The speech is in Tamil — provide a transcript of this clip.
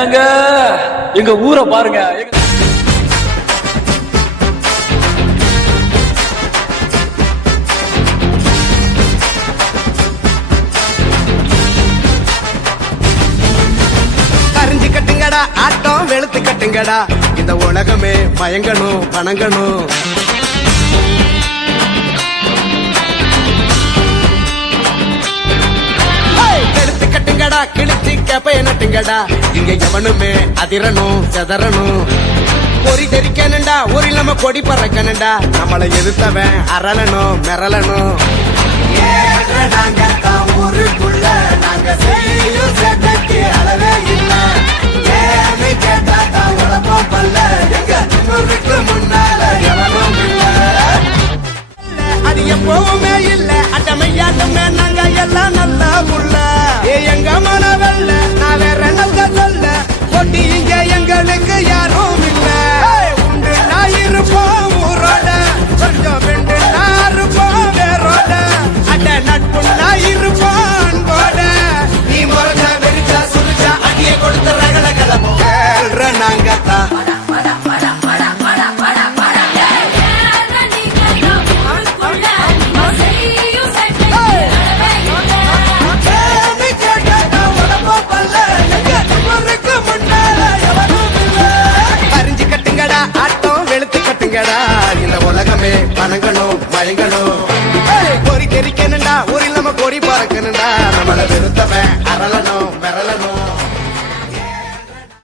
எங்க ஊரை பாருங்க. கரிஞ்சு கட்டுங்கடா, ஆட்டம் வெளுத்து கட்டுங்கடா, இந்த உலகமே மயங்கணும் வணங்கணும். வெளுத்து கட்டுங்கடா, கிழிச்சு கேப்பைய நட்டுங்கடா, இங்க எவனுமே அதிரணும் செதறணும். பொறி தெரிக்கணுண்டா, ஒரு இல்லாம கொடி பறக்கணுண்டா, நம்மளை எதிர்த்தவன் அரளணும் மிரளணும். நாங்க தான் ஊருக்குள்ள நாங்க செய்யும் சேட்டைக்கு அளவே இல்லை. ஏன்னு கேட்டா தான் உழப்பம் பல்ல, எங்க திமுருக்கு முன்னால எவனும் இல்லை. அது எப்பவுமே இல்ல, அட்டமையாட்டமே நாங்க எல்லாம் நல்லா உள்ள. எங்க மனவல்ல நான் வேற நல்ல சொல்ல, கொட்டி இங்க எங்களுக்கு யாரும் இல்ல. உண்டு நான் இருப்போம் ஊரோட, கொஞ்சம் வெண்டு நான் இருப்போம் வேரோட, அட நட்பு நான் இருப்போம் அன்போட. நீ முறைச்சா வெறிச்சா சுரிச்சா அடிய கொடுத்த ரகல கிளம்பும் கேள்ற நாங்க தான். இந்த உலகமே வணங்கணும் மயங்கணும். பொறி தெரிக்கணுண்டா, ஒரு இல்லாம கொடி பறக்கணுண்டா, நம்மள வெறுத்தவன் அரள